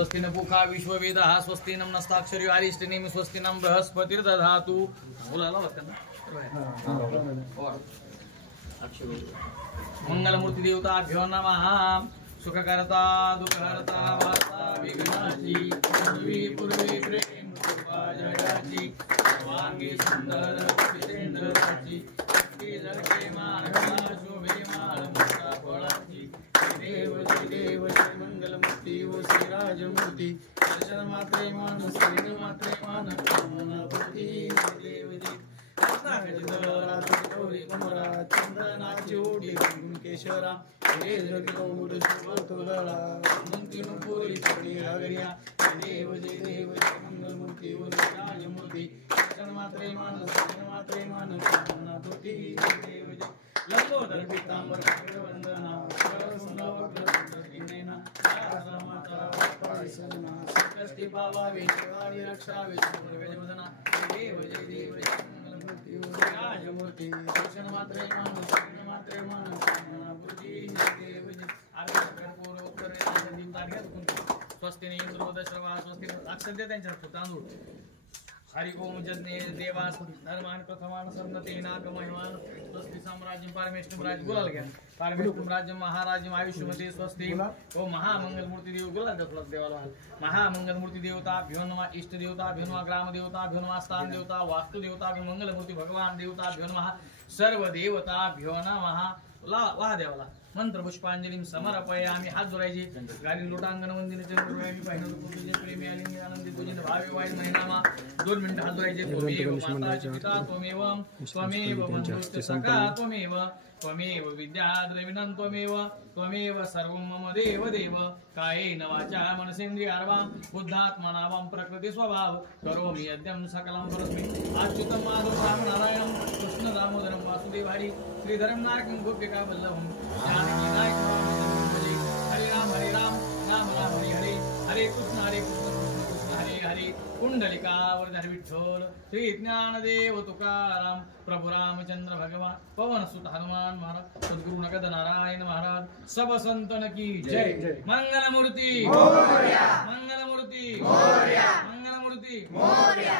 स्वस्ति न पूषा विश्ववेदः स्वस्ति नम नस्ताक्षरी आरिष्टनेमि स्वस्ति नम बृहस्पतिर्दधातु मंगलमूर्ति देवताभ्यो नमः सुखकर्ता दुःखहर्ता वार्ता विघ्नाची पूर्वे प्रेम जयाची वांगे सुंदर जितेंद्र राची लड़के मानवा शोभे मान मुक्ता फळाची देव जय मंगलमूर्ती ओ श्री राजमूर्ती दर्शन मात्रे मान स्त्रीन मात्रे मान कामनापती देव जय गौरी कुमरा चंदनाची ओढी केशरा हे जगौड शुभतुलळा मंतिनुपुरी चढी हगर्या देव जय मंगलमूर्ती ओ राजमूर्ती दर्शन मात्रे मान कामनापती देव जय लंबोदर पीतांबर वंदना सरसुंदवक्रनयना माता पारिसना कष्टी पावावे शिवानी रक्षावे सर्ववेदना देव जय राजमूर्ती दर्शन मात्रे मान कामनापती देव जय स्वस्ति इंद्रो दशरवा स्वस्ति अक्षर दे त्यांच्या तांदूळ हरि ओम जन्ने देवास धर्मान प्रथमान सन्नते नाग महिमान स्वस्ति साम्राज्य परमेश्वर राज्य गुलाल घ्या परमेश्वर राज्य महाराज्य आयुष्यमते स्वस्ति ओ महामंगल मूर्ति देव गुलाल दफलक देवाला महामंगल मूर्ति देवता भ्यो नमः इष्ट देवता भ्यो नमः ग्राम देवता भ्यो नमः स्थान देवता वास्तु देवता मंगल मूर्ति भगवान देवता भ्यो नमः सर्व देवता भ्यो नमः वाह देवाला मंत्र पुष्पांजली समर्पयामि हात जोडायचे गाडी लोटांगण वंदिने चंद्रवाणी पाहिजे पूजेचे प्रेमी आलिंगी आनंदी तुझे भावी वाई महिनामा 2 मिनिट हात जोडायचे त्वमेव माता पिता त्वमेव बंधुश्च सखा त्वमेव विद्या द्रविणं त्वमेव सर्वं मम देव कायेन वाचा मनसेन्द्रियार्वा बुद्धात्मना वां प्रकृति स्वभाव करोमि यद्यं सकलं परस्मै अच्युतं माधव नारायणं कृष्ण दामोदरं वासुदेव हरि श्रीधरं नायकं गोपिका वल्लभं जानकी नायकं हरे राम राम राम हरे हरे हरे कृष्ण हरे हरे कुंडलिका वरधर विठ्ठल श्री ज्ञानदेव तुकाराम प्रभु रामचंद्र भगवान पवन सुत हनुमान महाराज सद्गुरु नगद नारायण महाराज सब संतन की जय मंगलमूर्ति मोरया मंगलमूर्ति मोरया मंगलमूर्ति मोरया।